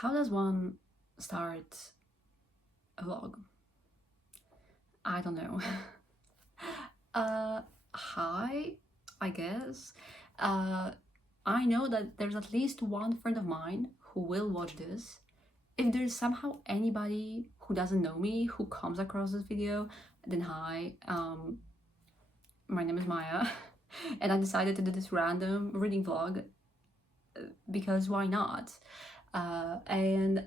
How does one start a vlog? I don't know. Hi, I guess. I know that there's at least one friend of mine who will watch this. If there's somehow anybody who doesn't know me who comes across this video, then hi. My name is Maya, and I decided to do this random reading vlog because why not? And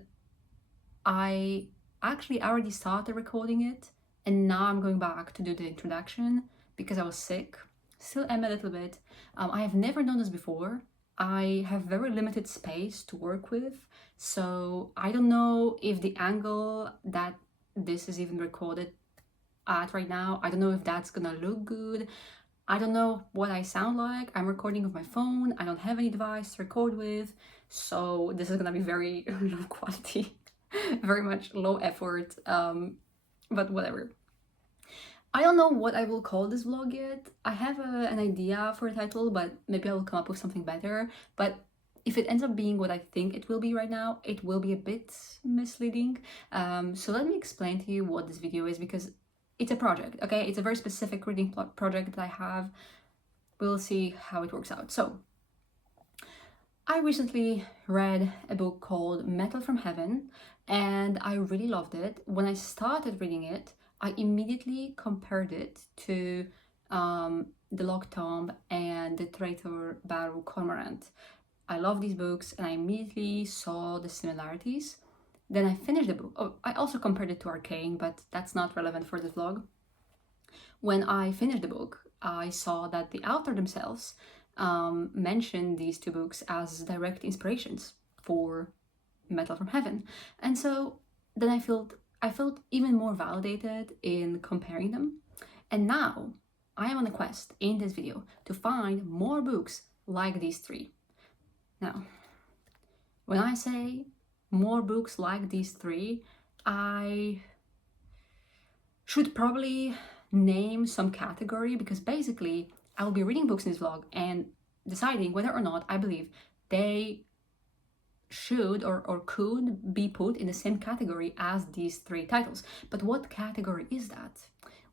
I actually already started recording it, and now I'm going back to do the introduction because I was sick. Still am a little bit. I have never done this before. I have very limited space to work with, so I don't know if the angle that this is even recorded at right now, I don't know if that's gonna look good. I don't know what I sound like. I'm recording with my phone. I don't have any device to record with, so this is gonna be very low quality, very much low effort, but whatever. I don't know what I will call this vlog yet. I have an idea for a title, but maybe I will come up with something better. But if it ends up being what I think it will be right now, it will be a bit misleading. So let me explain to you what this video is, because it's a project, okay? It's a very specific reading project that I have. We'll see how it works out. So I recently read a book called Metal from Heaven, and I really loved it. When I started reading it, I immediately compared it to The Locked Tomb and The Traitor Baru Cormorant. I love these books, and I immediately saw the similarities. Then I finished the book. Oh, I also compared it to Arcane, but that's not relevant for this vlog. When I finished the book, I saw that the author themselves mentioned these two books as direct inspirations for Metal from Heaven. And so then I felt even more validated in comparing them. And now I am on a quest in this video to find more books like these three. Now, when I say more books like these three, I should probably name some category, because basically I will be reading books in this vlog and deciding whether or not I believe they should or could be put in the same category as these three titles. But what category is that?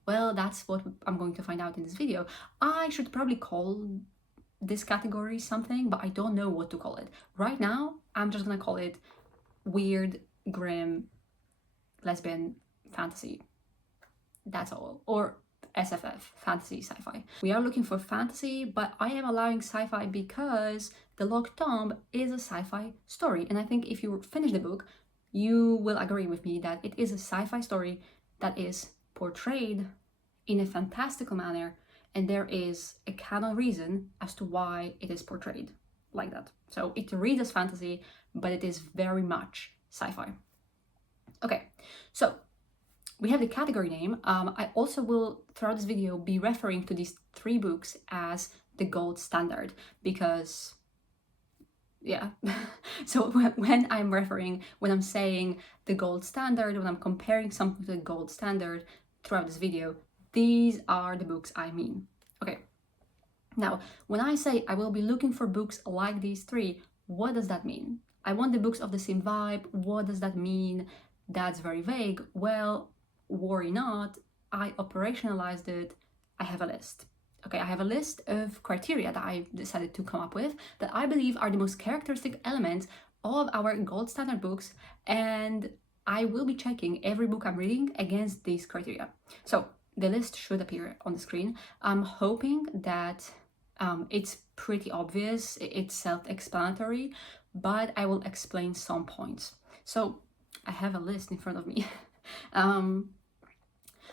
Well, that's what I'm going to find out in this video. I should probably call this category something, but I don't know what to call it. Right now, I'm just gonna call it weird, grim, lesbian fantasy. That's all. Or SFF, fantasy sci-fi. We are looking for fantasy, but I am allowing sci-fi because The Locked Tomb is a sci-fi story. And I think if you finish the book, you will agree with me that it is a sci-fi story that is portrayed in a fantastical manner, and there is a canon reason as to why it is portrayed like that. So it reads as fantasy, but it is very much sci-fi. Okay, so we have the category name. I also will, throughout this video, be referring to these three books as the gold standard, because, yeah. So when I'm saying the gold standard, when I'm comparing something to the gold standard throughout this video, these are the books I mean. Okay. Now, when I say I will be looking for books like these three, what does that mean? I want the books of the same vibe. What does that mean? That's very vague. Well, worry not, I operationalized it. I have a list. Okay, I have a list of criteria that I decided to come up with that I believe are the most characteristic elements of our gold standard books, and I will be checking every book I'm reading against these criteria. So the list should appear on the screen. I'm hoping that it's pretty obvious, it's self-explanatory, but I will explain some points. So I have a list in front of me.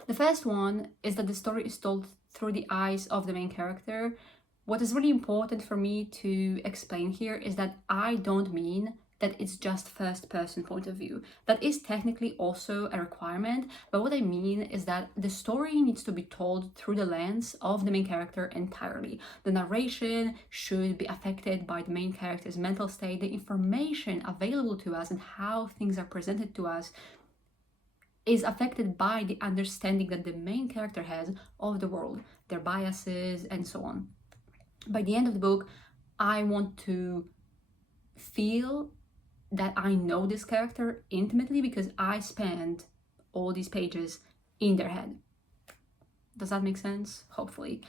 The first one is that the story is told through the eyes of the main character. What is really important for me to explain here is that I don't mean that it's just first person point of view. That is technically also a requirement, but what I mean is that the story needs to be told through the lens of the main character entirely. The narration should be affected by the main character's mental state. The information available to us and how things are presented to us is affected by the understanding that the main character has of the world, their biases, and so on. By the end of the book, I want to feel that I know this character intimately because I spent all these pages in their head. Does that make sense? Hopefully.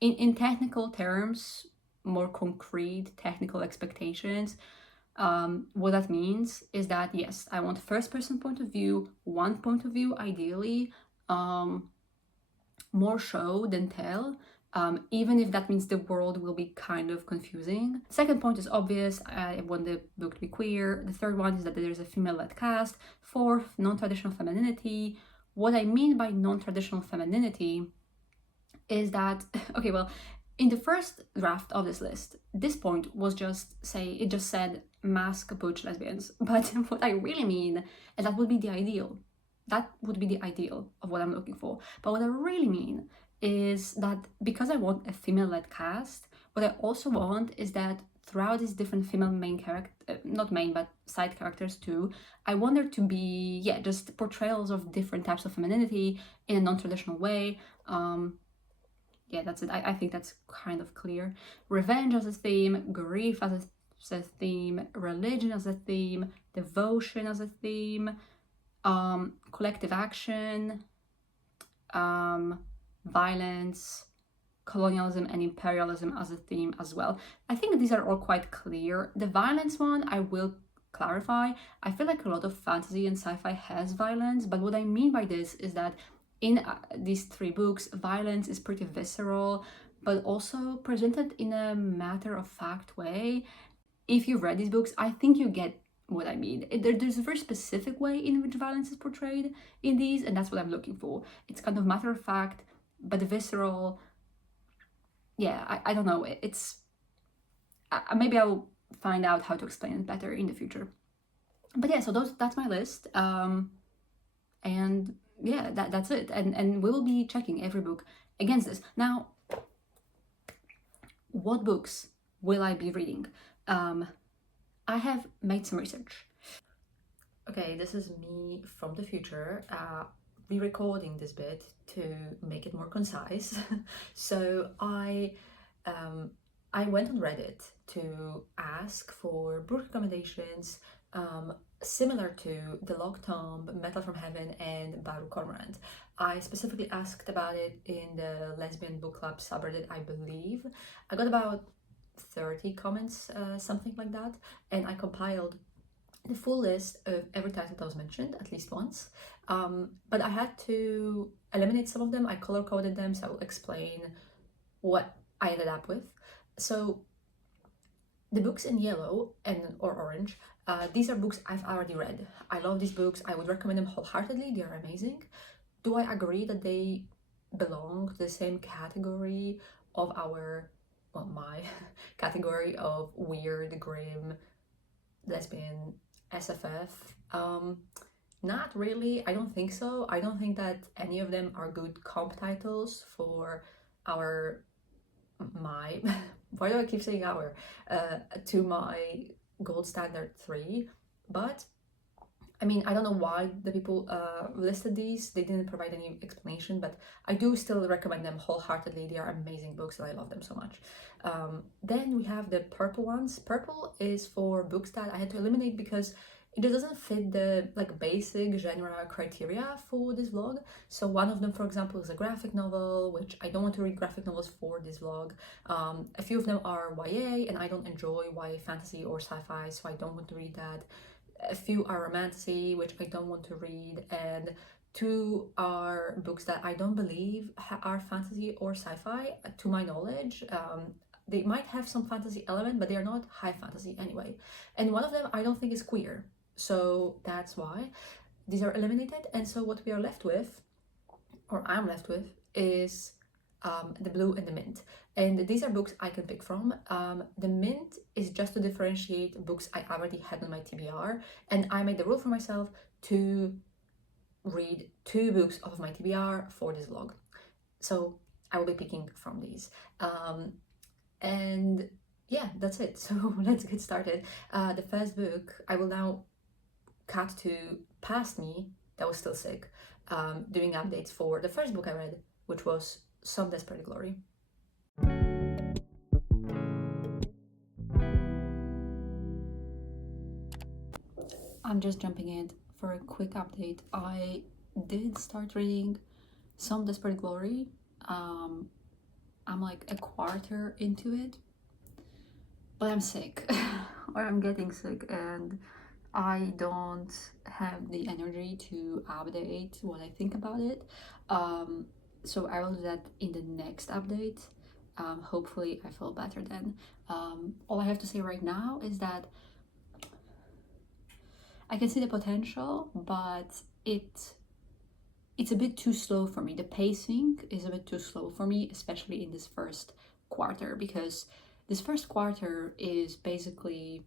In technical terms, more concrete technical expectations, what that means is that yes, I want first person point of view, one point of view ideally, more show than tell. Even if that means the world will be kind of confusing. Second point is obvious, I want the book to be queer. The third one is that there's a female-led cast. Fourth, non-traditional femininity. What I mean by non-traditional femininity is that, okay, well, in the first draft of this list, this point was it just said mask butch lesbians. But what I really mean, and that would be the ideal, that would be the ideal of what I'm looking for. But what I really mean is that because I want a female-led cast, what I also want is that throughout these different female main characters, not main, but side characters too, I want there to be, yeah, just portrayals of different types of femininity in a non-traditional way. Yeah, that's it. I think that's kind of clear. Revenge as a theme, grief as a theme, religion as a theme, devotion as a theme, collective action, violence, colonialism, and imperialism as a theme as well. I think these are all quite clear. The violence one, I will clarify. I feel like a lot of fantasy and sci-fi has violence, but what I mean by this is that in these three books, violence is pretty visceral, but also presented in a matter-of-fact way. If you've read these books, I think you get what I mean. There's a very specific way in which violence is portrayed in these, and that's what I'm looking for. It's kind of matter-of-fact, but visceral. Yeah, I don't know. It's maybe I'll find out how to explain it better in the future. But yeah, so that's my list. And yeah, that's it. And we will be checking every book against this. Now, what books will I be reading? I have made some research. Okay, this is me from the future, re-recording this bit to make it more concise. So I went on Reddit to ask for book recommendations similar to The Locked Tomb, Metal from Heaven, and Baru Cormorant. I specifically asked about it in the Lesbian Book Club subreddit, I believe. I got about 30 comments, something like that, and I compiled the full list of every title that was mentioned at least once. But I had to eliminate some of them. I color coded them, so I will explain what I ended up with. So the books in yellow or orange, these are books I've already read. I love these books. I would recommend them wholeheartedly. They are amazing. Do I agree that they belong to the same category of my category of weird, grim, lesbian SFF? Not really. I don't think so. I don't think that any of them are good comp titles for my why do I keep saying to my gold standard 3. But I mean, I don't know why the people listed these. They didn't provide any explanation, but I do still recommend them wholeheartedly. They are amazing books and I love them so much. Then we have the purple ones. Purple is for books that I had to eliminate because it just doesn't fit the basic genre criteria for this vlog. So one of them, for example, is a graphic novel, which I don't want to read graphic novels for this vlog. A few of them are YA, and I don't enjoy YA fantasy or sci-fi, so I don't want to read that. A few are romantasy, which I don't want to read, and 2 are books that I don't believe are fantasy or sci-fi, to my knowledge. They might have some fantasy element, but they are not high fantasy anyway. And one of them I don't think is queer, so that's why these are eliminated. And so what we are left with, or I'm left with, is the blue and the mint. And these are books I can pick from. The mint is just to differentiate books I already had on my TBR, and I made the rule for myself to read 2 books off of my TBR for this vlog. So I will be picking from these. And yeah, that's it. So let's get started. The first book, I will now cut to past me that was still sick, doing updates for the first book I read, which was Some Desperate Glory. I'm just jumping in for a quick update. I did start reading some Desperate Glory. I'm like a quarter into it, but I'm sick, or I'm getting sick, and I don't have the energy to update what I think about it. So I will do that in the next update. Hopefully, I feel better then. All I have to say right now is that I can see the potential, but it's a bit too slow for me. The pacing is a bit too slow for me, especially in this first quarter, because this first quarter is basically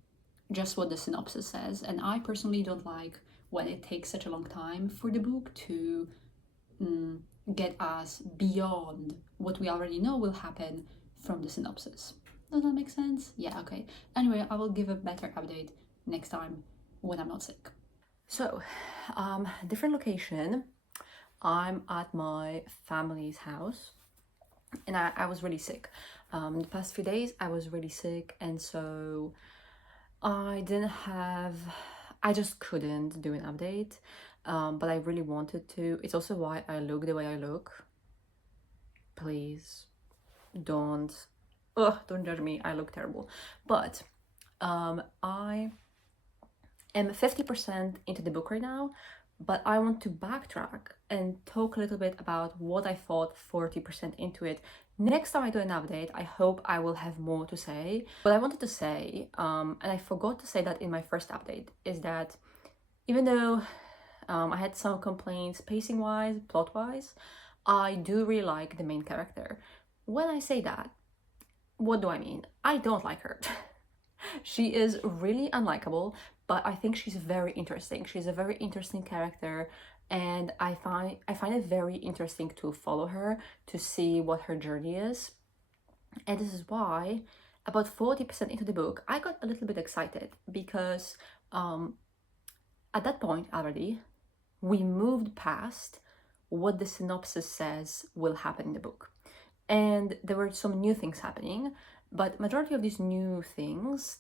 just what the synopsis says, and I personally don't like when it takes such a long time for the book to mm, get us beyond what we already know will happen from the synopsis. Does that make sense? Yeah, okay. Anyway, I will give a better update next time when I'm not sick. So, different location. I'm at my family's house, and I was really sick. The past few days I was really sick, and so I just couldn't do an update. But I really wanted to. It's also why I look the way I look. Please don't don't judge me, I look terrible. But I am 50% into the book right now, but I want to backtrack and talk a little bit about what I thought 40% into it. Next time I do an update, I hope I will have more to say. What I wanted to say, and I forgot to say that in my first update, is that even though I had some complaints pacing wise, plot wise, I do really like the main character. When I say that, what do I mean? I don't like her. She is really unlikable, but I think she's very interesting. She's a very interesting character, and I find it very interesting to follow her, to see what her journey is. And this is why about 40% into the book, I got a little bit excited because at that point already, we moved past what the synopsis says will happen in the book. And there were some new things happening, but majority of these new things,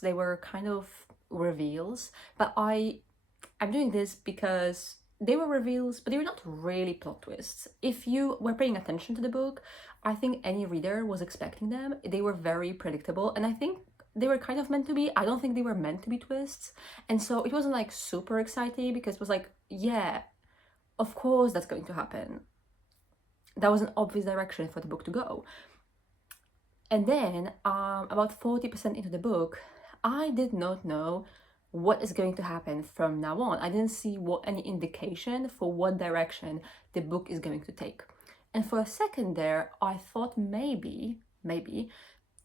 they were kind of reveals. But I'm doing this because they were reveals, but they were not really plot twists. If you were paying attention to the book, I think any reader was expecting them. They were very predictable, and I think they were kind of meant to be. I don't think they were meant to be twists. And so it wasn't like super exciting because it was like, yeah, of course that's going to happen. That was an obvious direction for the book to go. And then about 40% into the book, I did not know what is going to happen from now on. I didn't see any indication for what direction the book is going to take. And for a second there, I thought maybe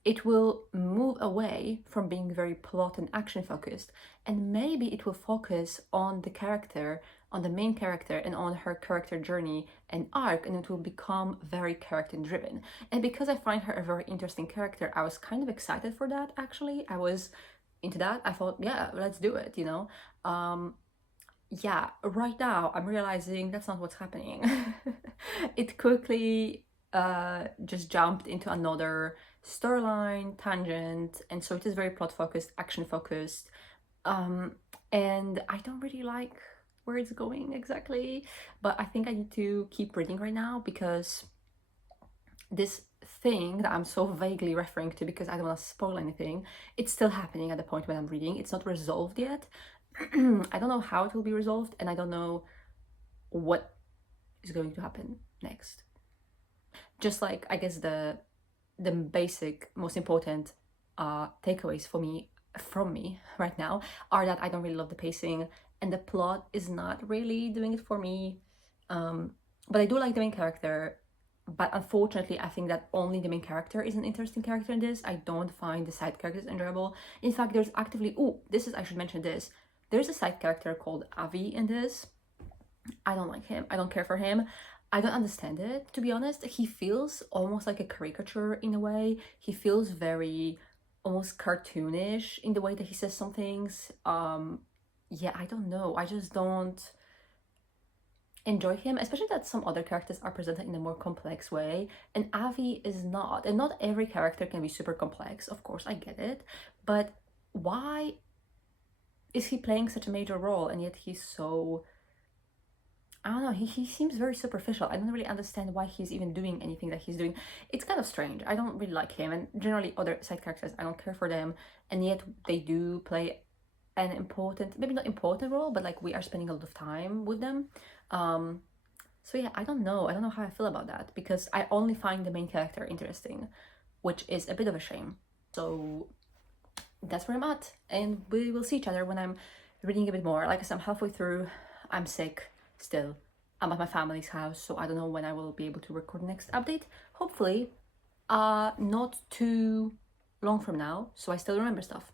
it will move away from being very plot and action focused, and maybe it will focus on the character, on the main character, and on her character journey and arc, and it will become very character driven. And because I find her a very interesting character, I was kind of excited for that. Actually, I was into that. I thought, yeah, let's do it, you know. Yeah, right now I'm realizing that's not what's happening. It quickly just jumped into another storyline tangent, and so it is very plot focused, action focused, and I don't really like where it's going exactly, but I think I need to keep reading right now because this thing that I'm so vaguely referring to, because I don't want to spoil anything, it's still happening at the point when I'm reading. It's not resolved yet. I don't know how it will be resolved, and I don't know what is going to happen next. Just like, I guess the basic, most important takeaways from me right now are that I don't really love the pacing, and the plot is not really doing it for me. But I do like the main character. But unfortunately, I think that only the main character is an interesting character in this. I don't find the side characters enjoyable. In fact, there's actively, I should mention this. There's a side character called Avi in this. I don't like him. I don't care for him. I don't understand it, to be honest. He feels almost like a caricature in a way. He feels very almost cartoonish in the way that he says some things. Yeah, I don't know. I just don't enjoy him, especially that some other characters are presented in a more complex way, and Avi is not. And not every character can be super complex, of course, I get it, but why is he playing such a major role, and yet he's so, I don't know, he seems very superficial. I don't really understand why he's even doing anything that he's doing. It's kind of strange. I don't really like him, and generally other side characters, I don't care for them, and yet they do play an important, maybe not important role, but like we are spending a lot of time with them. So yeah, I don't know. I don't know how I feel about that because I only find the main character interesting, which is a bit of a shame. So that's where I'm at, and we will see each other when I'm reading a bit more. Like I said, I'm halfway through. I'm sick still. I'm at my family's house, so I don't know when I will be able to record the next update. Hopefully, not too long from now, so I still remember stuff.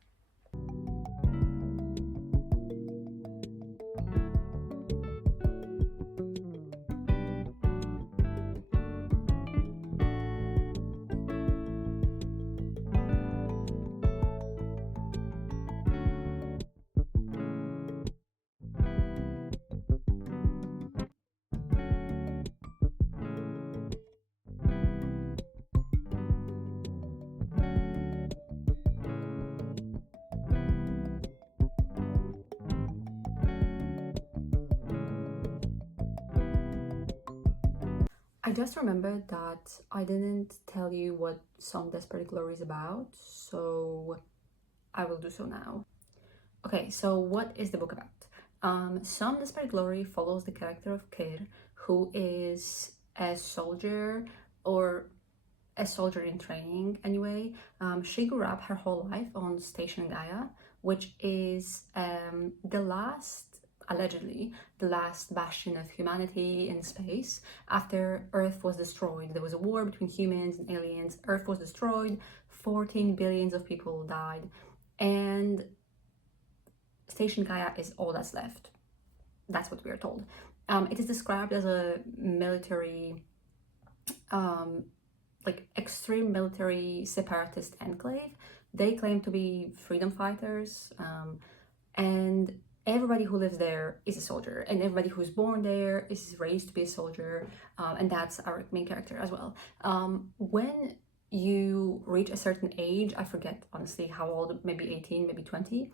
I just remembered that I didn't tell you what Some Desperate Glory is about, so I will do so now. Okay, so what is the book about? Some Desperate Glory follows the character of Kir, who is a soldier, or a soldier in training anyway. She grew up her whole life on Station Gaia, which is the last, allegedly, the last bastion of humanity in space. After Earth was destroyed, there was a war between humans and aliens. Earth was destroyed, 14 billions of people died, and Station Gaia is all that's left. That's what we are told. It is described as a military, like extreme military separatist enclave. They claim to be freedom fighters, and everybody who lives there is a soldier, and everybody who's born there is raised to be a soldier, and that's our main character as well. When you reach a certain age, I forget honestly how old, maybe 18, maybe 20,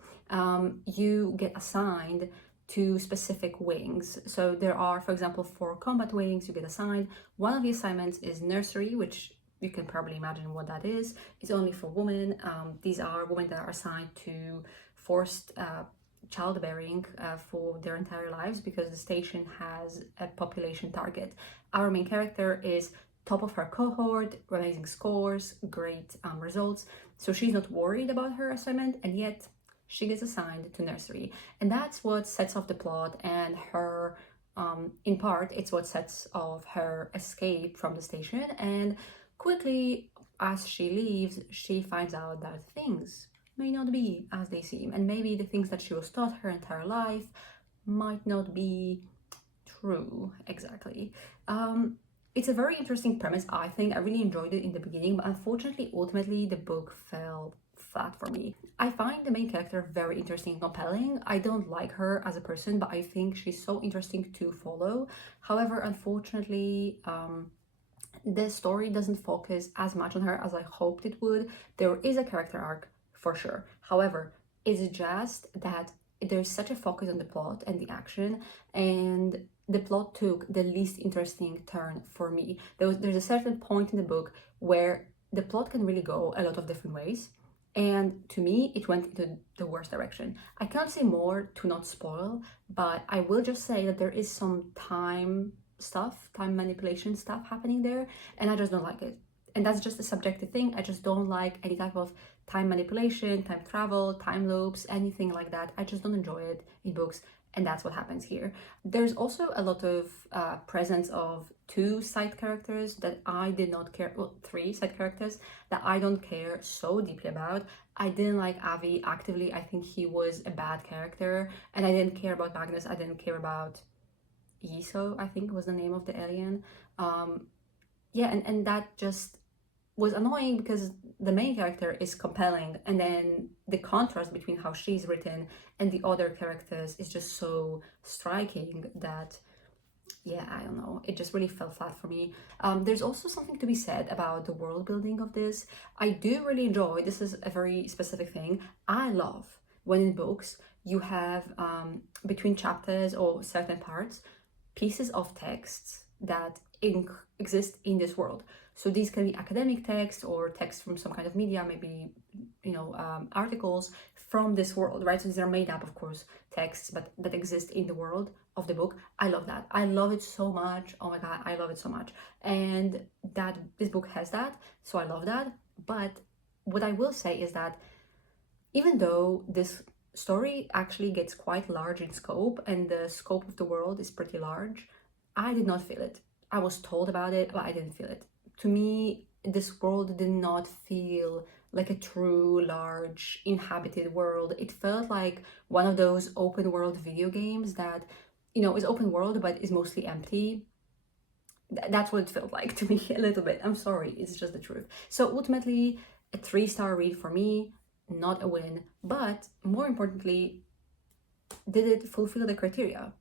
you get assigned to specific wings. So there are, for example, 4 combat wings you get assigned. One of the assignments is nursery, which you can probably imagine what that is. It's only for women. These are women that are assigned to forced childbearing for their entire lives because the station has a population target. Our main character is top of her cohort, amazing scores, great results. So she's not worried about her assignment, and yet she gets assigned to nursery. And that's what sets off the plot, and her, in part, it's what sets off her escape from the station. And quickly, as she leaves, she finds out that things may not be as they seem, and maybe the things that she was taught her entire life might not be true exactly. It's a very interesting premise, I think. I really enjoyed it in the beginning, but unfortunately, ultimately, the book fell flat for me. I find the main character very interesting and compelling. I don't like her as a person, but I think she's so interesting to follow. However, unfortunately, the story doesn't focus as much on her as I hoped it would. There is a character arc for sure. However, it's just that there's such a focus on the plot and the action, and the plot took the least interesting turn for me. There's a certain point in the book where the plot can really go a lot of different ways, and to me it went into the worst direction. I can't say more to not spoil, but I will just say that there is some time manipulation stuff happening there, and I just don't like it. And that's just a subjective thing. I just don't like any type of time manipulation, time travel, time loops, anything like that. I just don't enjoy it in books, and that's what happens here. There's also a lot of presence of 2 side characters that I did not care, well, 3 side characters that I don't care so deeply about. I didn't like Avi actively. I think he was a bad character, and I didn't care about Magnus. I didn't care about Yiso, I think was the name of the alien. Yeah, and that just was annoying because the main character is compelling, and then the contrast between how she's written and the other characters is just so striking that, yeah, I don't know, it just really fell flat for me. There's also something to be said about the world building of this. I do really enjoy, this is a very specific thing, I love when in books you have between chapters or certain parts pieces of texts that exist in this world. So these can be academic text or text from some kind of media, maybe articles from this world, right? So these are made up, of course, texts, but that exist in the world of the book. I love that. I love it so much. Oh my god, I love it so much. And that this book has that, so I love that. But what I will say is that even though this story actually gets quite large in scope and the scope of the world is pretty large, I did not feel it. I was told about it, but I didn't feel it. To me, this world did not feel like a true, large, inhabited world. It felt like one of those open world video games that, is open world but is mostly empty. That's what it felt like to me a little bit. I'm sorry, it's just the truth. So ultimately, a 3-star read for me, not a win, but more importantly, did it fulfill the criteria?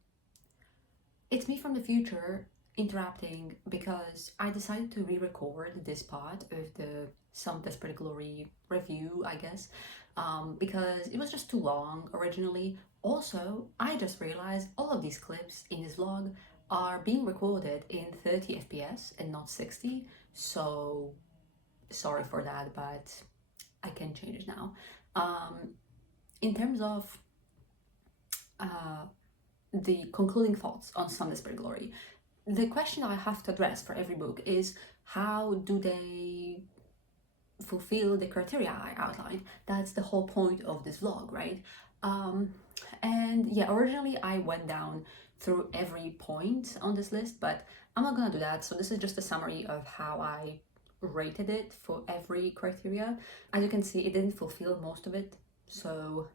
It's me from the future interrupting because I decided to re-record this part of the Some Desperate Glory review, I guess, because it was just too long originally. Also, I just realized all of these clips in this vlog are being recorded in 30 FPS and not 60, so sorry for that, but I can change it now. In terms of the concluding thoughts on Some Desperate Glory, the question I have to address for every book is, how do they fulfill the criteria I outlined? That's the whole point of this vlog, right? And yeah, originally I went down through every point on this list, but I'm not gonna do that. So this is just a summary of how I rated it for every criteria. As you can see, it didn't fulfill most of it. So,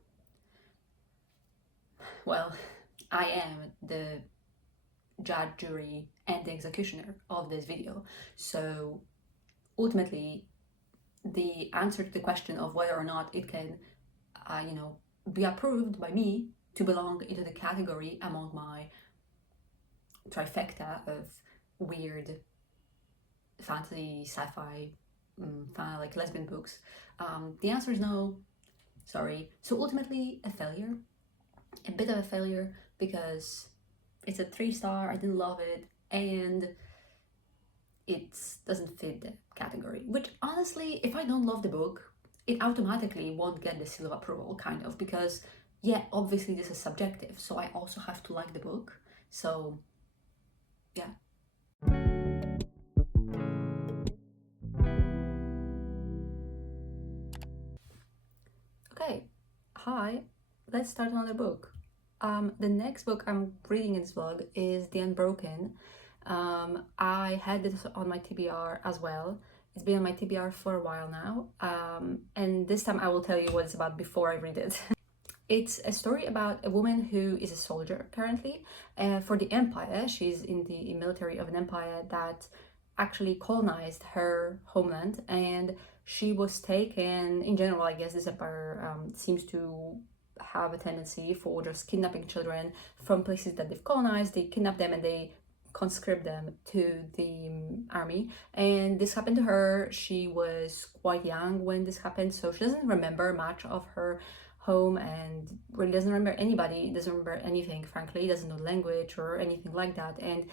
well, I am the judge, jury, and the executioner of this video. So ultimately, the answer to the question of whether or not it can, be approved by me to belong into the category among my trifecta of weird fantasy, sci-fi, like lesbian books, the answer is no. Sorry. So ultimately, a failure, a bit of a failure, because it's a 3-star. I didn't love it, and it doesn't fit the category. Which honestly, if I don't love the book, it automatically won't get the seal of approval, kind of, because yeah, obviously this is subjective, so I also have to like the book. So yeah. Okay, hi, let's start another book. The next book I'm reading in this vlog is The Unbroken. I had this on my TBR as well. It's been on my TBR for a while now, and this time I will tell you what it's about before I read it. It's a story about a woman who is a soldier currently for the empire. She's in the military of an empire that actually colonized her homeland, and she was taken. In general, I guess this empire seems to have a tendency for just kidnapping children from places that they've colonized. They kidnap them and they conscript them to the army, and this happened to her. She was quite young when this happened, so she doesn't remember much of her home and really doesn't remember anybody, doesn't remember anything, frankly, doesn't know language or anything like that. And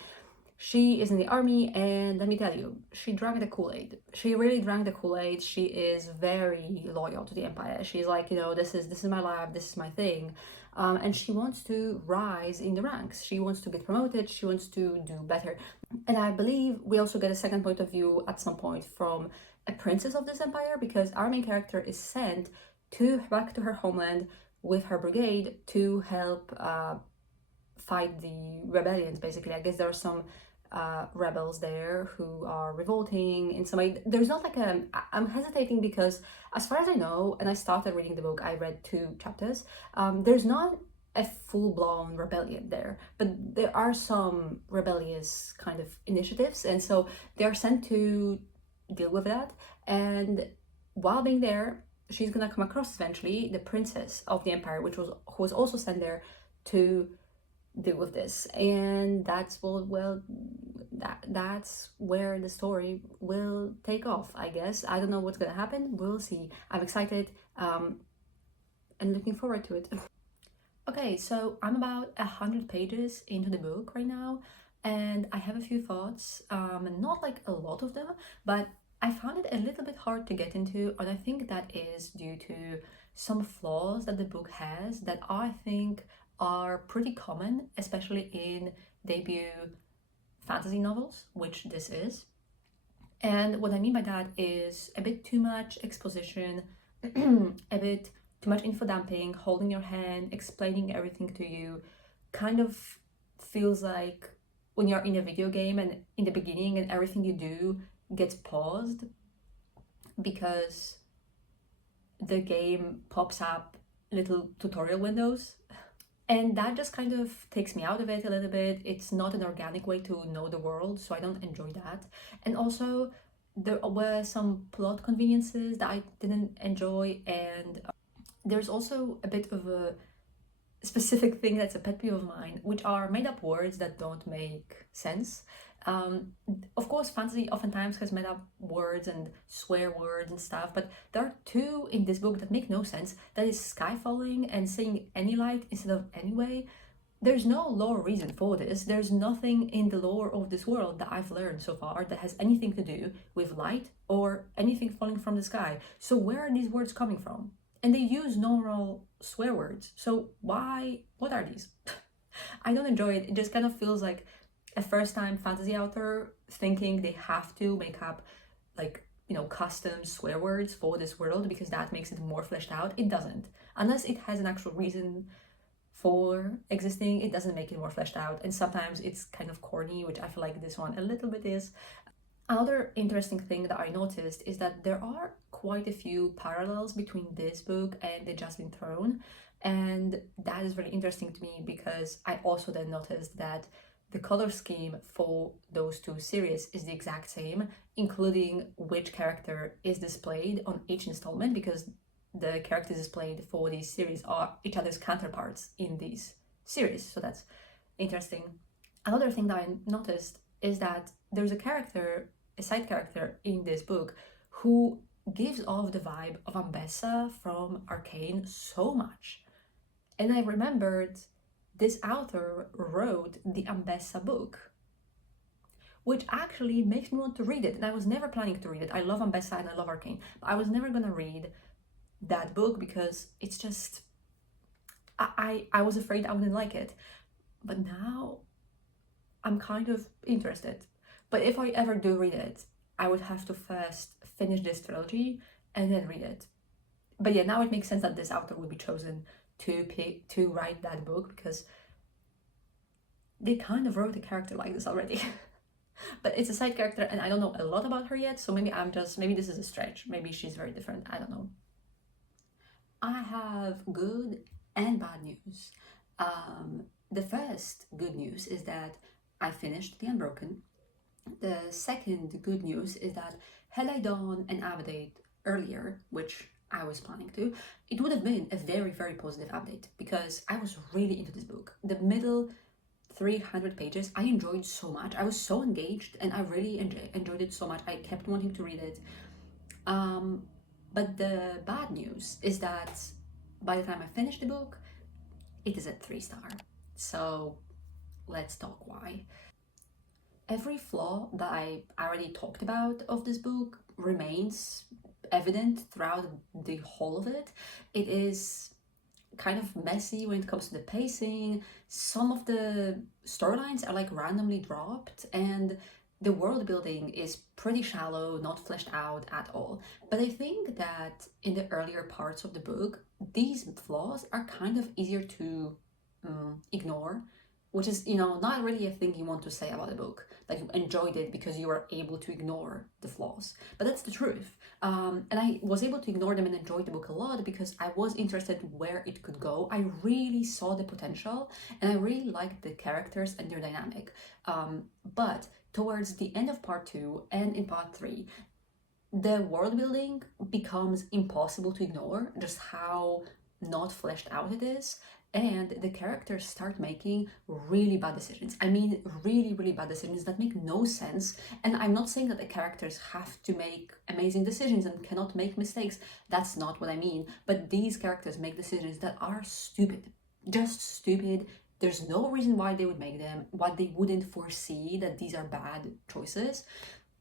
she is in the army, and let me tell you, she drank the Kool-Aid. She really drank the Kool-Aid. She is very loyal to the empire. She's like, this is my life, this is my thing. And she wants to rise in the ranks. She wants to get promoted. She wants to do better. And I believe we also get a second point of view at some point from a princess of this empire, because our main character is sent back to her homeland with her brigade to help fight the rebellions, basically. I guess there are some rebels there who are revolting in some way. There's not like I'm hesitating because, as far as I know, and I started reading the book, I read 2 chapters, there's not a full-blown rebellion there, but there are some rebellious kind of initiatives, and so they're sent to deal with that. And while being there, she's gonna come across eventually the princess of the empire, who was also sent there to deal with this. And that's that's where the story will take off, I guess. I don't know what's gonna happen. We'll see. I'm excited and looking forward to it. Okay, so I'm about 100 pages into the book right now, and I have a few thoughts. Not like a lot of them, but I found it a little bit hard to get into, and I think that is due to some flaws that the book has that I think are pretty common, especially in debut fantasy novels, which this is. And what I mean by that is a bit too much exposition, a bit too much info dumping, holding your hand, explaining everything to you, kind of feels like when you're in a video game and in the beginning and everything you do gets paused because the game pops up little tutorial windows. And that just kind of takes me out of it a little bit. It's not an organic way to know the world, so I don't enjoy that. And also, there were some plot conveniences that I didn't enjoy, and there's also a bit of a specific thing that's a pet peeve of mine, which are made up words that don't make sense. Um, of course, fantasy oftentimes has made up words and swear words and stuff, but there are two in this book that make no sense. That is sky falling and saying any light instead of anyway. There's no lore reason for this. There's nothing in the lore of this world that I've learned so far that has anything to do with light or anything falling from the sky. So where are these words coming from? And they use normal swear words. So why? What are these? I don't enjoy it. It just kind of feels like a first time fantasy author thinking they have to make up like, custom swear words for this world because that makes it more fleshed out. It doesn't. Unless it has an actual reason for existing, it doesn't make it more fleshed out. And sometimes it's kind of corny, which I feel like this one a little bit is. Another interesting thing that I noticed is that there are quite a few parallels between this book and The Just Been Thrown. And that is really interesting to me because I also then noticed that the color scheme for those two series is the exact same, including which character is displayed on each installment, because the characters displayed for these series are each other's counterparts in these series. So that's interesting. Another thing that I noticed is that there's a side character in this book who gives off the vibe of Ambessa from Arcane so much. And I remembered this author wrote the Ambessa book, which actually makes me want to read it. And I was never planning to read it. I love Ambessa and I love Arcane, but I was never gonna read that book because it's just I was afraid I wouldn't like it. But now I'm kind of interested. But if I ever do read it, I would have to first finish this trilogy and then read it. But yeah, now it makes sense that this author would be chosen to write that book because they kind of wrote a character like this already. But it's a side character and I don't know a lot about her yet, so maybe this is a stretch. Maybe she's very different. I don't know. I have good and bad news. The first good news is that I finished The Unbroken. The second good news is that had I done an update earlier, which I was planning to, it would have been a very, very positive update because I was really into this book. The middle 300 pages, I enjoyed so much. I was so engaged and I really enjoyed it so much. I kept wanting to read it. But the bad news is that by the time I finish the book, it is at 3-star. So let's talk why. Every flaw that I already talked about of this book remains evident throughout the whole of it. It is kind of messy when it comes to the pacing. Some of the storylines are like randomly dropped, and the world building is pretty shallow, not fleshed out at all. But I think that in the earlier parts of the book, these flaws are kind of easier to ignore, which is, not really a thing you want to say about a book, that you enjoyed it because you were able to ignore the flaws. But that's the truth. And I was able to ignore them and enjoy the book a lot because I was interested where it could go. I really saw the potential and I really liked the characters and their dynamic. But towards the end of part 2 and in part 3, the world building becomes impossible to ignore, just how not fleshed out it is, and the characters start making really bad decisions. I mean, really, really bad decisions that make no sense. And I'm not saying that the characters have to make amazing decisions and cannot make mistakes. That's not what I mean. But these characters make decisions that are stupid. just stupid. There's no reason why they would make them, what they wouldn't foresee that these are bad choices.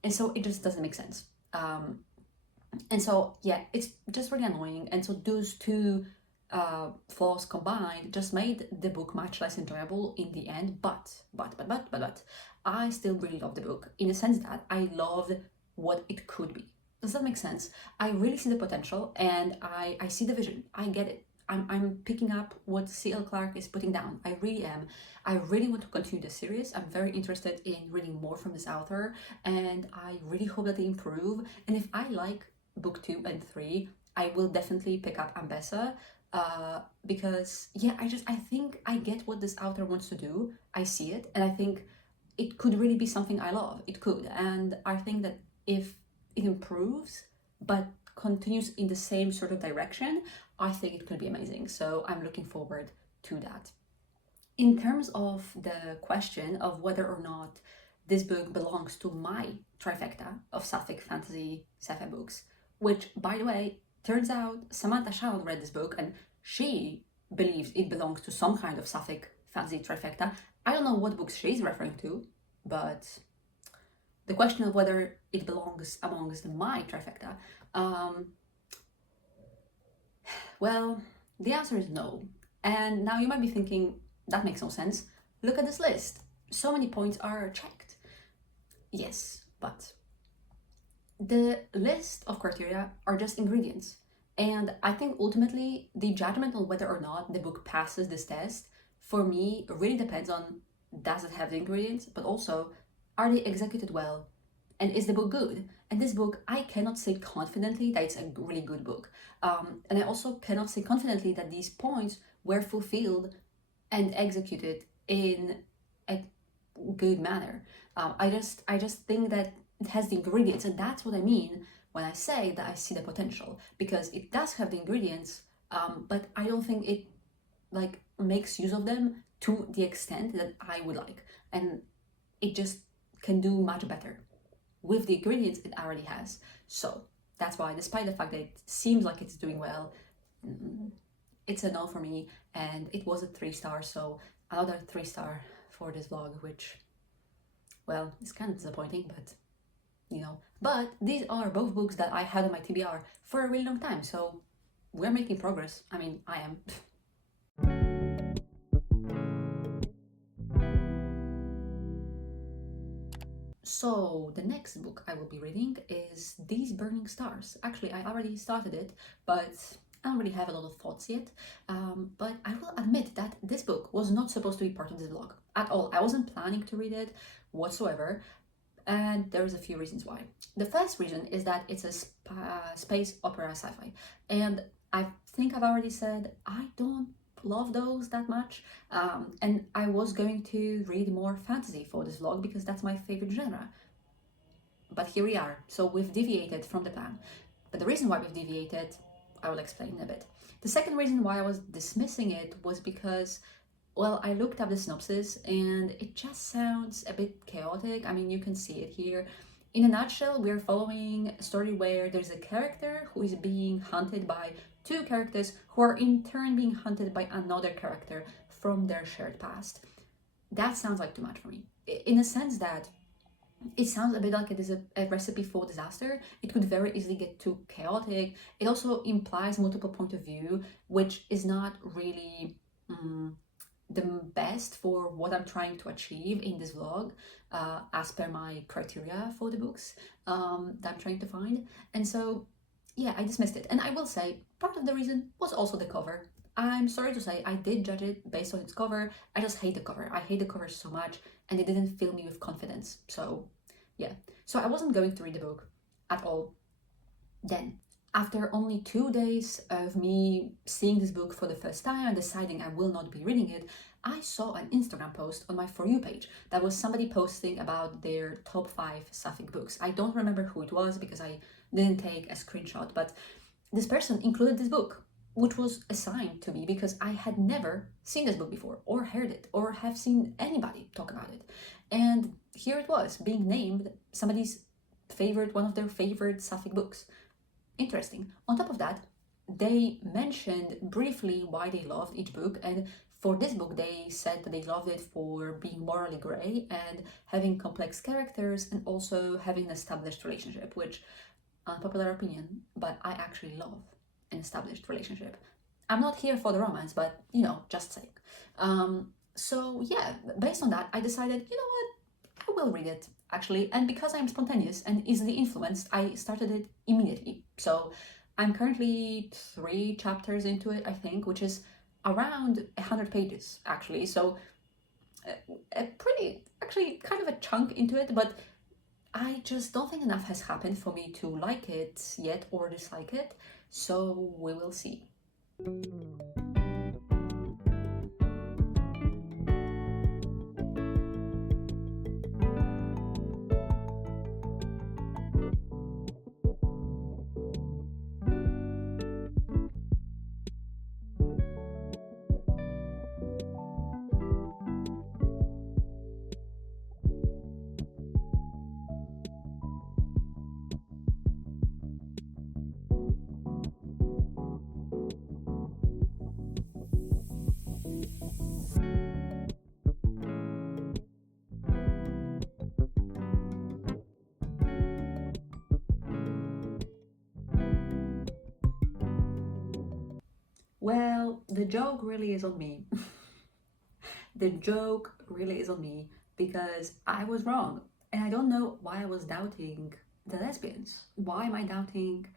And so it just doesn't make sense. And so, yeah, it's just really annoying. And so those two flaws combined just made the book much less enjoyable in the end. But, I still really love the book in the sense that I loved what it could be. Does that make sense? I really see the potential and I see the vision. I get it. I'm picking up what C.L. Clarke is putting down. I really am. I really want to continue the series. I'm very interested in reading more from this author, and I really hope that they improve. And if I like book 2 and 3, I will definitely pick up Ambessa, because yeah, I think I get what this author wants to do. I see it, and I think it could really be something I love. It could, and I think that if it improves, but continues in the same sort of direction, I think it could be amazing. So I'm looking forward to that. In terms of the question of whether or not this book belongs to my trifecta of sapphic fantasy sci-fi books, which, by the way, turns out Samantha Child read this book and she believes it belongs to some kind of sapphic fantasy trifecta. I don't know what books she's referring to, but the question of whether it belongs amongst my trifecta, well, the answer is no. And now you might be thinking, that makes no sense. Look at this list. So many points are checked. Yes, but the list of criteria are just ingredients. And I think ultimately the judgment on whether or not the book passes this test, for me, really depends on, does it have the ingredients, but also, are they executed well? And is the book good? And this book, I cannot say confidently that it's a really good book. And I also cannot say confidently that these points were fulfilled and executed in a good manner. I just think that it has the ingredients, and that's what I mean when I say that I see the potential, because it does have the ingredients, but I don't think it like makes use of them to the extent that I would like, and it just can do much better with the ingredients it already has. So that's why, despite the fact that it seems like it's doing well, it's a no for me, and it was a 3 star, so another 3 star for this vlog, which, well, it's kind of disappointing, but you know. But these are both books that I had on my TBR for a really long time, so we're making progress. I mean, I am. So the next book I will be reading is These Burning Stars. Actually, I already started it, but I don't really have a lot of thoughts yet. But I will admit that this book was not supposed to be part of this vlog at all. I wasn't planning to read it whatsoever, and there's a few reasons why. The first reason is that it's a space opera sci-fi, and I think I've already said I don't love those that much, and I was going to read more fantasy for this vlog because that's my favorite genre. But here we are, so we've deviated from the plan. But the reason why we've deviated, I will explain in a bit. The second reason why I was dismissing it was because, well, I looked up the synopsis and it just sounds a bit chaotic. I mean, you can see it here. In a nutshell, we're following a story where there's a character who is being hunted by two characters who are in turn being hunted by another character from their shared past. That sounds like too much for me. In a sense that it sounds a bit like it is a recipe for disaster. It could very easily get too chaotic. It also implies multiple point of view, which is not really the best for what I'm trying to achieve in this vlog, as per my criteria for the books that I'm trying to find. And so, yeah, I dismissed it. And I will say, part of the reason was also the cover. I'm sorry to say, I did judge it based on its cover. I just hate the cover. I hate the cover so much, and it didn't fill me with confidence. So, yeah. So I wasn't going to read the book at all. Then, after only 2 days of me seeing this book for the first time and deciding I will not be reading it, I saw an Instagram post on my For You page that was somebody posting about their top 5 sapphic books. I don't remember who it was because I didn't take a screenshot, but this person included this book, which was a sign to me because I had never seen this book before or heard it or have seen anybody talk about it. And here it was, being named somebody's favorite, one of their favorite sapphic books. Interesting. On top of that, they mentioned briefly why they loved each book, and For this book, they said that they loved it for being morally grey and having complex characters and also having an established relationship, which, unpopular opinion, but I actually love an established relationship. I'm not here for the romance, but just saying. So yeah, based on that, I decided, you know what, I will read it actually. And because I'm spontaneous and easily influenced, I started it immediately. So I'm currently 3 chapters into it, I think, which is around 100 pages actually. So a pretty, actually, kind of a chunk into it, but I just don't think enough has happened for me to like it yet or dislike it. So we will see. Well, the joke really is on me. The joke really is on me because I was wrong. And I don't know why I was doubting the lesbians. Why am I doubting?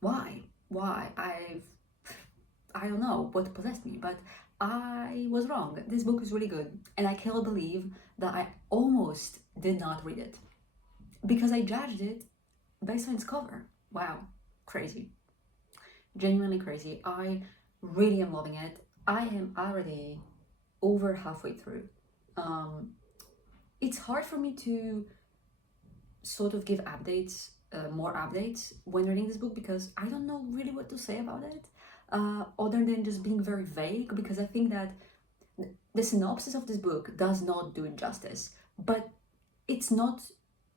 Why? Why? I don't know what possessed me, but I was wrong. This book is really good. And I cannot believe that I almost did not read it because I judged it based on its cover. Wow, crazy. Genuinely crazy. I really am loving it. I am already over halfway through. Um, it's hard for me to sort of give updates, more updates when reading this book because I don't know really what to say about it, other than just being very vague. Because I think that the synopsis of this book does not do it justice, but it's not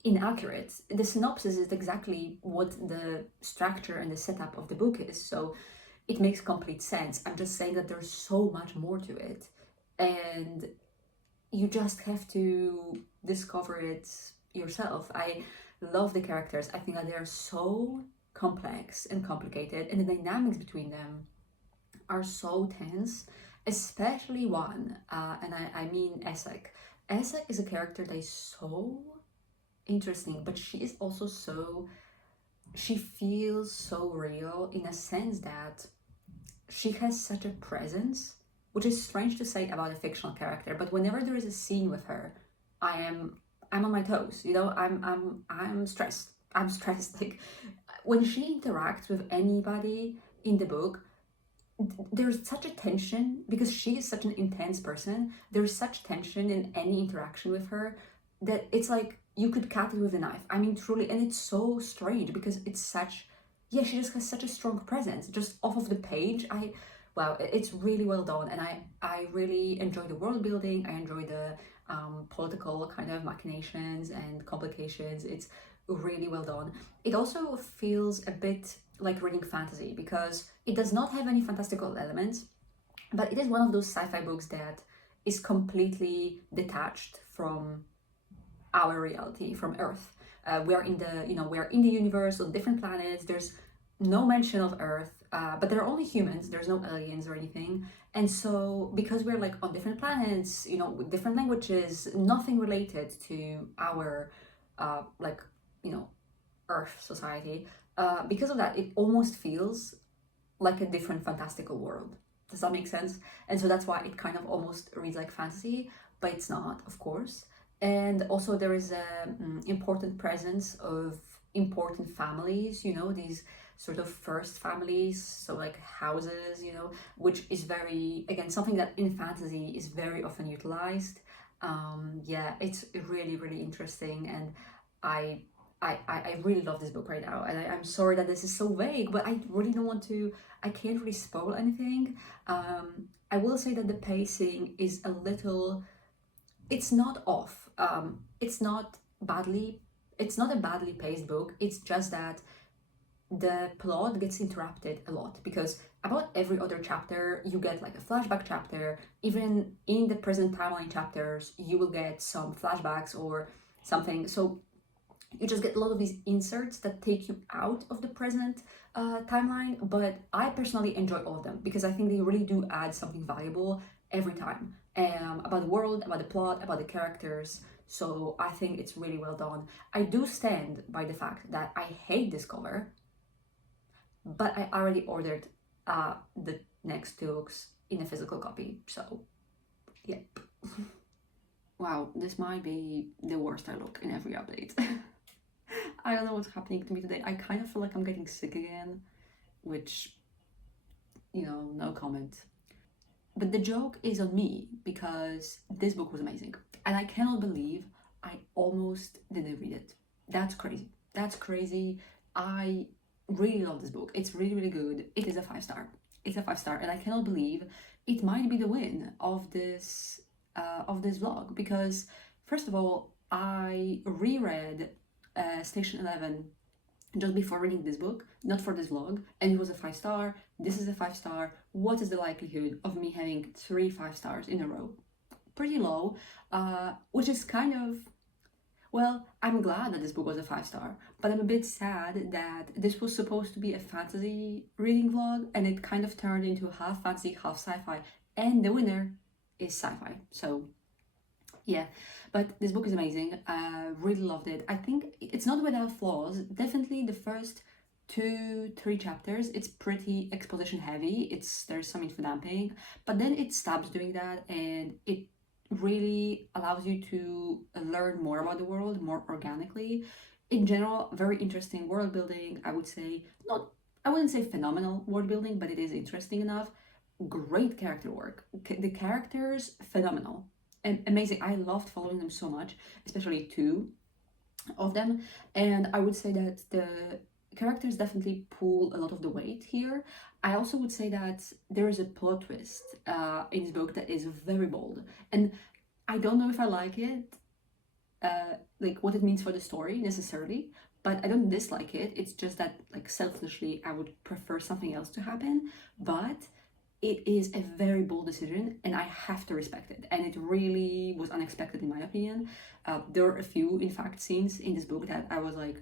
inaccurate. The synopsis is exactly what the structure and the setup of the book is, so it makes complete sense. I'm just saying that there's so much more to it, and you just have to discover it yourself. I love the characters. I think that they're so complex and complicated, and the dynamics between them are so tense, especially one, and I mean Essek. Essek is a character that is so interesting, but she is also so, she feels so real in a sense that she has such a presence, which is strange to say about a fictional character, but whenever there is a scene with her, I'm on my toes, I'm stressed. I'm stressed. Like when she interacts with anybody in the book, there's such a tension because she is such an intense person. There's such tension in any interaction with her that it's like you could cut it with a knife. I mean, truly, and it's so strange because it's such, yeah, she just has such a strong presence just off of the page. Wow, it's really well done, and I really enjoy the world building. I enjoy the political kind of machinations and complications. It's really well done. It also feels a bit like reading fantasy because it does not have any fantastical elements, but it is one of those sci-fi books that is completely detached from our reality, from Earth. We are in the we are in the universe on different planets. There's no mention of Earth, but there are only humans. There's no aliens or anything. And so because we're like on different planets, with different languages, nothing related to our like Earth society. Because of that, it almost feels like a different fantastical world. Does that make sense? And so that's why it kind of almost reads like fantasy, but it's not, of course. And also there is a important presence of important families, these sort of first families, so like houses, which is very, again, something that in fantasy is very often utilized. Yeah, it's really, really interesting, and I I really love this book right now, and I'm sorry that this is so vague, but I really don't want to, I can't really spoil anything. I will say that the pacing is a little, it's not off. It's not badly, it's not a badly paced book. It's just that the plot gets interrupted a lot, because about every other chapter you get like a flashback chapter. Even in the present timeline chapters you will get some flashbacks or something, so you just get a lot of these inserts that take you out of the present timeline. But I personally enjoy all of them because I think they really do add something valuable every time, about the world, about the plot, about the characters. So I think it's really well done. I do stand by the fact that I hate this cover, but I already ordered the next two books in a physical copy, so yep. Wow, this might be the worst I look in every update. I don't know what's happening to me today. I kind of feel like I'm getting sick again, which, no comment. But the joke is on me because this book was amazing. And I cannot believe I almost didn't read it. That's crazy. That's crazy. I really love this book. It's really, really good. It is a 5-star. It's a 5-star, and I cannot believe it might be the win of this vlog, because first of all, I reread Station 11 just before reading this book, not for this vlog, and it was a 5-star. This is a 5-star. What is the likelihood of me having 3 5-stars in a row? Pretty low, which is kind of, well, I'm glad that this book was a 5-star, but I'm a bit sad that this was supposed to be a fantasy reading vlog and it kind of turned into half fantasy, half sci-fi, and the winner is sci-fi. So yeah, but this book is amazing. Really loved it. I think it's not without flaws. Definitely the first 2-3 chapters, it's pretty exposition heavy. There's some info dumping, but then it stops doing that and it really allows you to learn more about the world more organically. In general, very interesting world building. I would say I wouldn't say phenomenal world building, but it is interesting enough. Great character work. The characters, phenomenal and amazing. I loved following them so much, especially 2 of them. And I would say that the characters definitely pull a lot of the weight here. I also would say that there is a plot twist in this book that is very bold, and I don't know if I like it, like what it means for the story necessarily, but I don't dislike it. It's just that, like, selfishly I would prefer something else to happen, but it is a very bold decision and I have to respect it, and it really was unexpected in my opinion. There are a few, in fact, scenes in this book that I was like,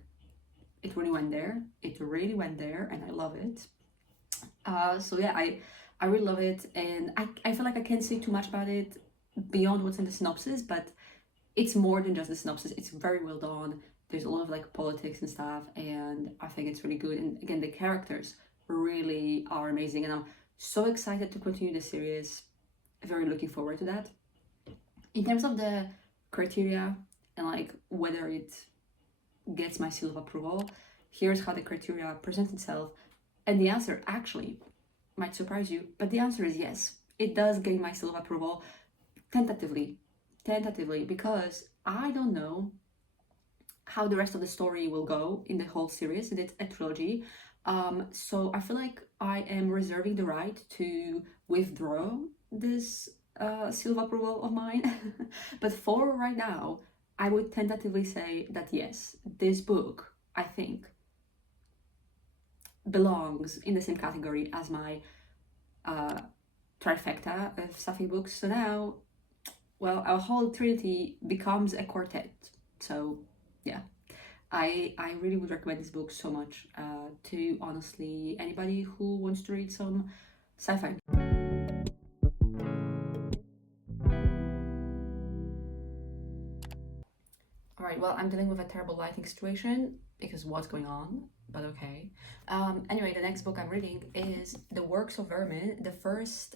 it really went there, and I love it. So yeah, I really love it, and I feel like I can't say too much about it beyond what's in the synopsis, but it's more than just the synopsis. It's very well done. There's a lot of like politics and stuff, and I think it's really good. And again, the characters really are amazing, and I'm so excited to continue the series. Very looking forward to that. In terms of the criteria and like whether it gets my seal of approval, here's how the criteria presents itself. And the answer actually might surprise you, but the answer is yes. It does gain my seal of approval tentatively, because I don't know how the rest of the story will go in the whole series. It's a trilogy. So I feel like I am reserving the right to withdraw this seal of approval of mine. But for right now, I would tentatively say that yes, this book, I think, belongs in the same category as my trifecta of sci-fi books. So now, well, our whole trinity becomes a quartet. So yeah, I really would recommend this book so much to, honestly, anybody who wants to read some sci-fi. All right, well, I'm dealing with a terrible lighting situation because what's going on, but okay. Anyway, the next book I'm reading is The Works of Vermin, the first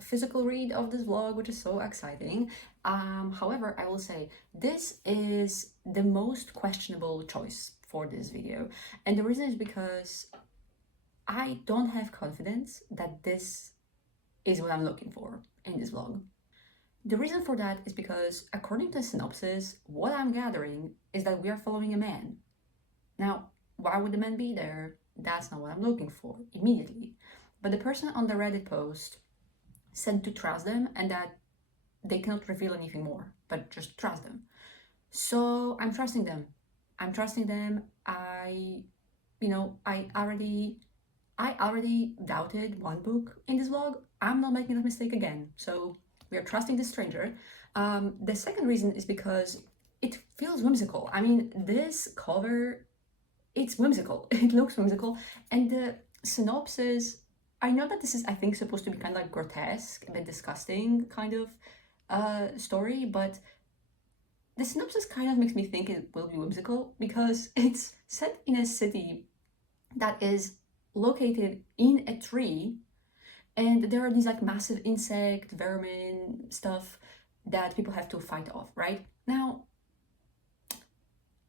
physical read of this vlog, which is so exciting. However, I will say this is the most questionable choice for this video, and the reason is because I don't have confidence that this is what I'm looking for in this vlog. The reason for that is because, according to the synopsis, what I'm gathering is that we are following a man. Now, why would the man be there? That's not what I'm looking for immediately. But the person on the Reddit post said to trust them and that they cannot reveal anything more, but just trust them. So I'm trusting them. I I already doubted one book in this vlog. I'm not making that mistake again. So we are trusting this stranger. The second reason is because it feels whimsical. I mean, this cover, it's whimsical. It looks whimsical. And the synopsis, I know that this is, I think, supposed to be kind of like grotesque, a bit disgusting kind of story, but the synopsis kind of makes me think it will be whimsical because it's set in a city that is located in a tree, and there are these like massive insect, vermin stuff that people have to fight off, right? Now,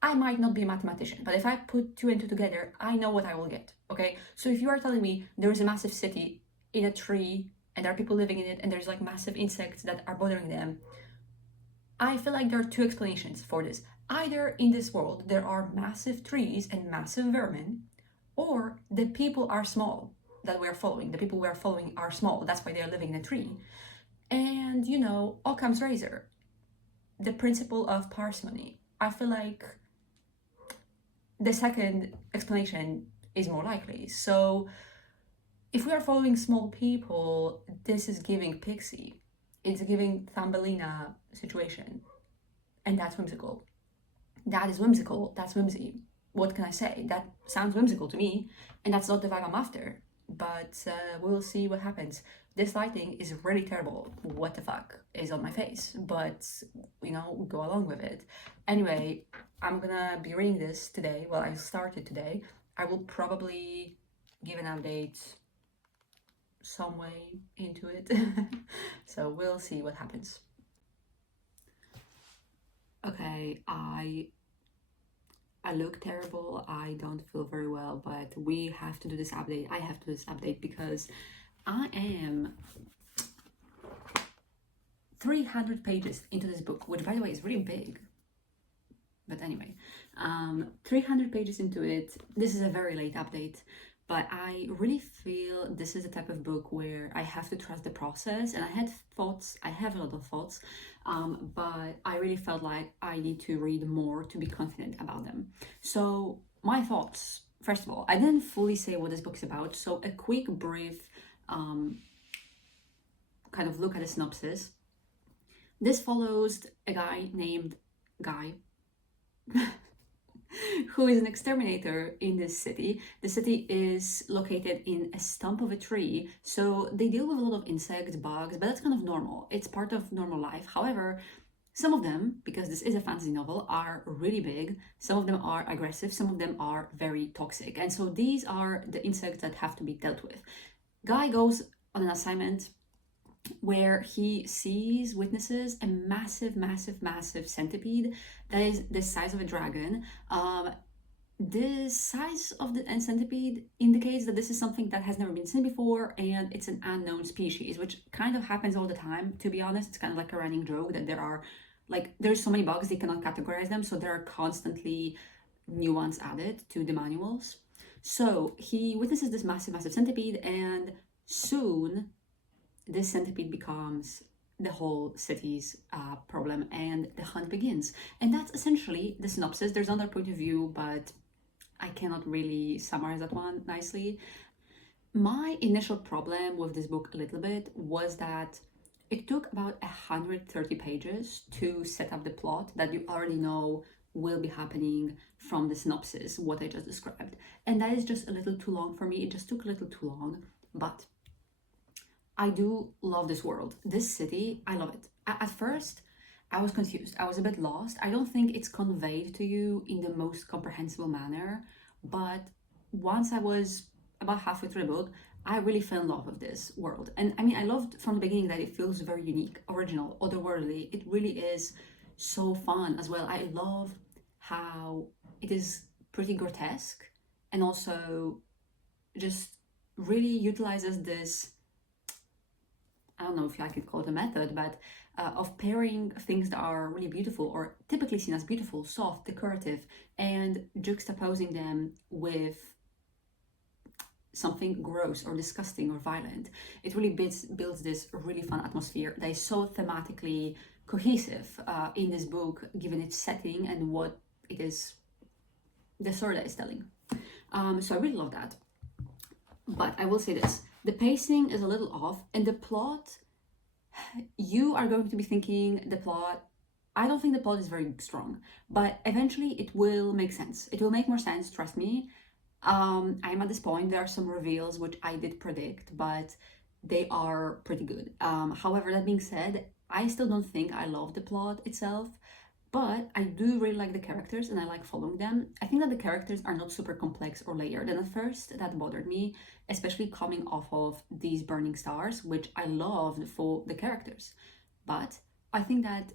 I might not be a mathematician, but if I put two and two together, I know what I will get, okay? So if you are telling me there is a massive city in a tree and there are people living in it and there's like massive insects that are bothering them, I feel like there are two explanations for this. Either in this world there are massive trees and massive vermin, or the people are small that we are following. The people we are following are small. That's why they are living in a tree. And Occam's razor, the principle of parsimony. I feel like the second explanation is more likely. So if we are following small people, this is giving Pixie. It's giving Thumbelina situation. And that's whimsical. That is whimsical. That's whimsy. What can I say? That sounds whimsical to me, and that's not the vibe I'm after. But we'll see what happens. This lighting is really terrible. What the fuck is on my face? But, go along with it. Anyway, I'm gonna be reading this today. Well, I started today. I will probably give an update some way into it. So we'll see what happens. Okay, I look terrible. I don't feel very well, but we have to do this update. I have to do this update because I am 300 pages into this book, which by the way is really big. But anyway, 300 pages into it. This is a very late update, but I really feel this is the type of book where I have to trust the process. And I have a lot of thoughts, but I really felt like I need to read more to be confident about them. So my thoughts, first of all, I didn't fully say what this book is about. So a quick, brief kind of look at the synopsis. This follows a guy named Guy, who is an exterminator in this city. The city is located in a stump of a tree, so they deal with a lot of insects, bugs, but that's kind of normal. It's part of normal life. However, some of them, because this is a fantasy novel, are really big. Some of them are aggressive. Some of them are very toxic. And so these are the insects that have to be dealt with. Guy goes on an assignment where he witnesses a massive centipede that is the size of a dragon. The size of the centipede indicates that this is something that has never been seen before, and it's an unknown species, which kind of happens all the time, to be honest. It's kind of like a running joke that there's so many bugs they cannot categorize them, so there are constantly new ones added to the manuals. So he witnesses this massive centipede, and soon this centipede becomes the whole city's problem, and the hunt begins. And that's essentially the synopsis. There's another point of view, but I cannot really summarize that one nicely. My initial problem with this book a little bit was that it took about 130 pages to set up the plot that you already know will be happening from the synopsis, what I just described. And that is just a little too long for me. It just took a little too long, but I do love this world. This city, I love it. At first, I was confused. I was a bit lost. I don't think it's conveyed to you in the most comprehensible manner, but once I was about halfway through the book, I really fell in love with this world. And I mean, I loved from the beginning that it feels very unique, original, otherworldly. It really is so fun as well. I love how it is pretty grotesque and also just really utilizes this, I don't know if I could call it a method, but of pairing things that are really beautiful or typically seen as beautiful, soft, decorative, and juxtaposing them with something gross or disgusting or violent. It really builds this really fun atmosphere that is so thematically cohesive in this book, given its setting and what it is, the story that it's telling. So I really love that. But I will say this, the pacing is a little off, and the plot, you are going to be thinking the plot, I don't think the plot is very strong, but eventually it will make sense. It will make more sense, trust me. I'm at this point, there are some reveals which I did predict, but they are pretty good. However, that being said, I still don't think I love the plot itself, but I do really like the characters and I like following them. I think that the characters are not super complex or layered, and at first that bothered me, especially coming off of these Burning Stars, which I loved for the characters. But I think that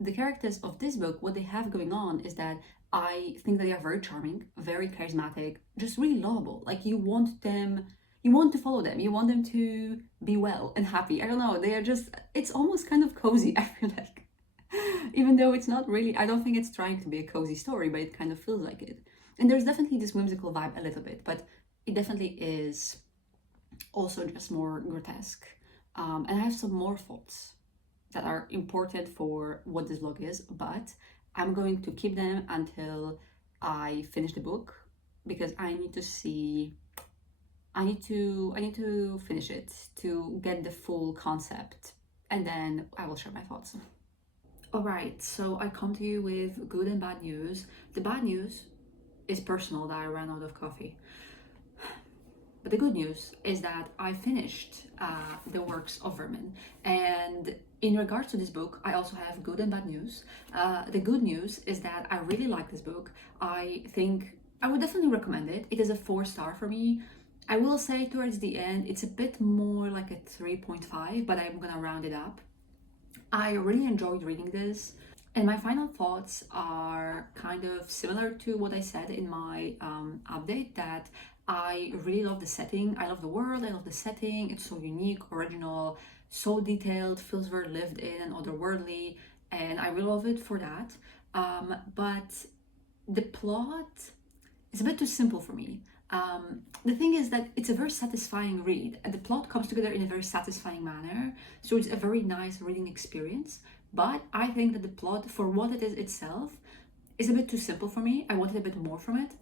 the characters of this book, what they have going on is that I think that they are very charming, very charismatic, just really lovable. Like you want them, you want to follow them, you want them to be well and happy. I don't know, they are just, it's almost kind of cozy, I feel like. Even though it's not really, I don't think it's trying to be a cozy story, but it kind of feels like it. And there's definitely this whimsical vibe a little bit, but it definitely is also just more grotesque. And I have some more thoughts that are important for what this vlog is, but I'm going to keep them until I finish the book, because I need to see, I need to finish it to get the full concept, and then I will share my thoughts. Alright, so I come to you with good and bad news. The bad news is personal, that I ran out of coffee. But the good news is that I finished the works of Vermin. And in regards to this book, I also have good and bad news. The good news is that I really like this book. I think I would definitely recommend it. It is a 4-star for me. I will say towards the end, it's a bit more like a 3.5, but I'm gonna round it up. I really enjoyed reading this, and my final thoughts are kind of similar to what I said in my update, that I really love the setting, I love the world, I love the setting, it's so unique, original, so detailed, feels very lived in and otherworldly, and I really love it for that. But the plot is a bit too simple for me. The thing is that it's a very satisfying read, and the plot comes together in a very satisfying manner, so it's a very nice reading experience. But I think that the plot, for what it is itself, is a bit too simple for me. I wanted a bit more from it,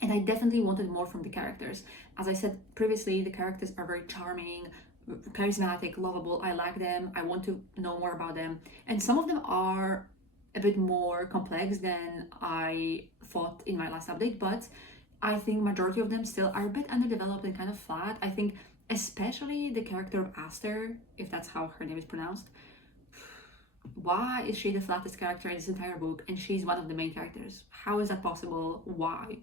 and I definitely wanted more from the characters. As I said previously, the characters are very charming, charismatic, lovable. I like them, I want to know more about them, and some of them are a bit more complex than I thought in my last update, but I think majority of them still are a bit underdeveloped and kind of flat. I think especially the character of Aster, if that's how her name is pronounced. Why is she the flattest character in this entire book and she's one of the main characters? How is that possible? Why?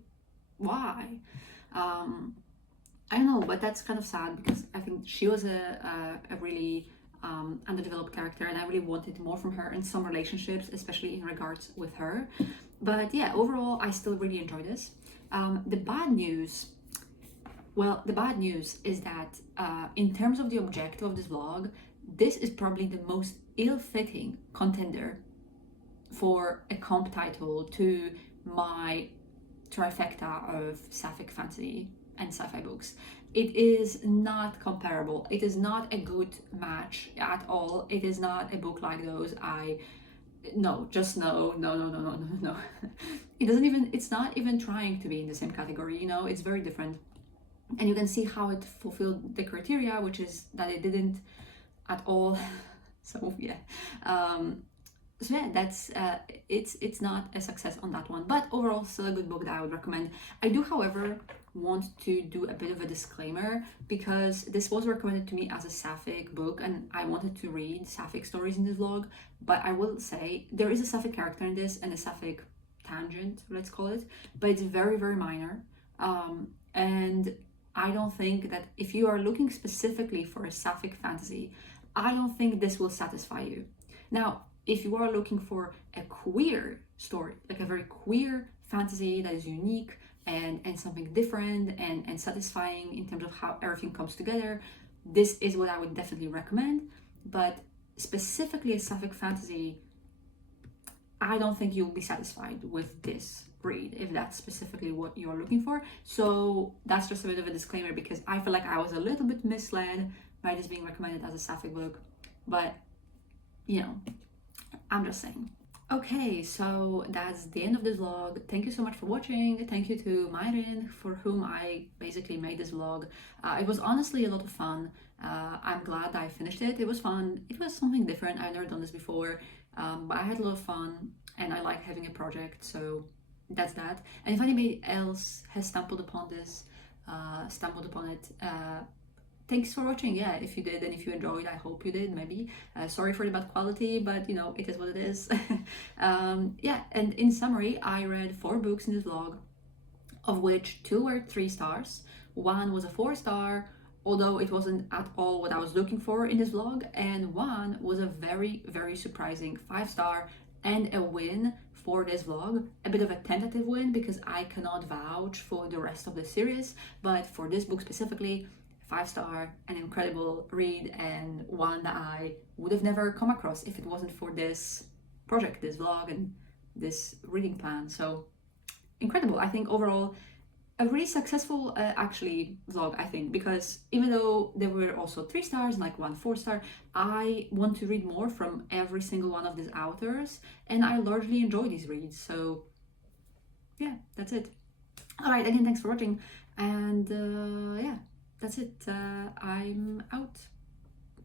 I don't know, but that's kind of sad, because I think she was a really underdeveloped character, and I really wanted more from her in some relationships, especially in regards with her. But yeah, overall, I still really enjoy this. The bad news, well, the bad news is that in terms of the objective of this vlog, this is probably the most ill-fitting contender for a comp title to my trifecta of sapphic fantasy and sci-fi books. It is not comparable. It is not a good match at all. It is not a book like those. No. It doesn't even, it's not even trying to be in the same category, you know, it's very different. And you can see how it fulfilled the criteria, which is that it didn't at all. So yeah. So yeah, that's it's not a success on that one, but overall still a good book that I would recommend. I do, however, want to do a bit of a disclaimer, because this was recommended to me as a sapphic book and I wanted to read sapphic stories in this vlog, but I will say there is a sapphic character in this and a sapphic tangent, let's call it, but it's very, very minor. And I don't think that if you are looking specifically for a sapphic fantasy, I don't think this will satisfy you. Now, if you are looking for a queer story, like a very queer fantasy that is unique and something different and satisfying in terms of how everything comes together, this is what I would definitely recommend. But specifically a sapphic fantasy, I don't think you'll be satisfied with this read, if that's specifically what you're looking for. So that's just a bit of a disclaimer, because I feel like I was a little bit misled by this being recommended as a sapphic book, but you know, I'm just saying. Okay, so that's the end of this vlog. Thank you so much for watching. Thank you to Mairin, for whom I basically made this vlog. It was honestly a lot of fun. I'm glad I finished it. It was fun. It was something different. I've never done this before, but I had a lot of fun and I like having a project, so that's that. And if anybody else has stumbled upon it, thanks for watching. Yeah, if you did and if you enjoyed, I hope you did. Maybe sorry for the bad quality, but you know, it is what it is. Yeah, and in summary, I read 4 books in this vlog, of which 2 were 3 stars, 1 was a 4 star, although it wasn't at all what I was looking for in this vlog, and 1 was a very, very surprising 5 star and a win for this vlog. A bit of a tentative win because I cannot vouch for the rest of the series, but for this book specifically, 5 star, an incredible read, and one that I would have never come across if it wasn't for this project, this vlog, and this reading plan. So incredible. I think overall a really successful actually vlog, I think, because even though there were also 3 stars and like 1 4 star, I want to read more from every single one of these authors, and I largely enjoy these reads. So yeah, that's it. All right, again, thanks for watching, and yeah, that's it. I'm out.